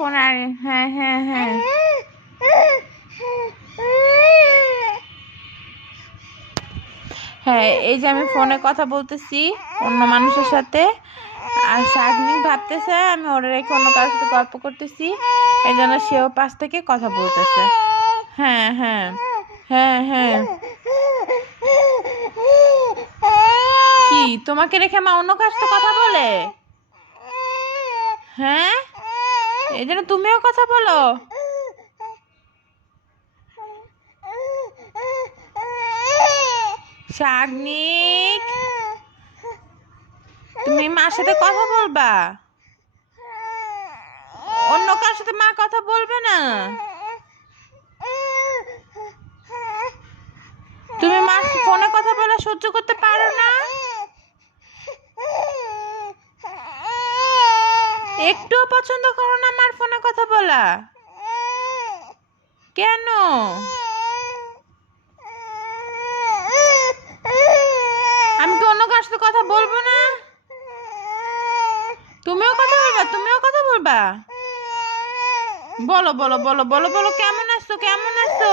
Phone আর হ্যাঁ হ্যাঁ হ্যাঁ হ্যাঁ, এই যে আমি ফোনে কথা বলতেছি অন্য মানুষের সাথে, আর শাগনিক ভাবতেছে আমি ওরে রেখে অন্য কারোর সাথে গল্প করতেছি, এই জন্য সেও পাশ থেকে কথা বলতেছে। হ্যাঁ হ্যাঁ হ্যাঁ হ্যাঁ। কি তোমাকে রেখে মা অন্য কার সাথে কথা বলে? হ্যাঁ, এই জন্য তুমিও কথা বলো? শাগনিক, তুমি মার সাথে কথা বলবা? অন্য কার সাথে মা কথা বলবে না? তুমি মার ফোনে কথা বলা সহ্য করতে পারো না? একটুও পছন্দ করো না মার ফোনে কথা বলা? কেন? আমি কি অন্য কার সাথে কথা বলবো না? তুমিও কথা বলবা? তুমিও কথা বলবা? বলো বলো বলো বলো বলো, কেমন আছো কেমন আছো?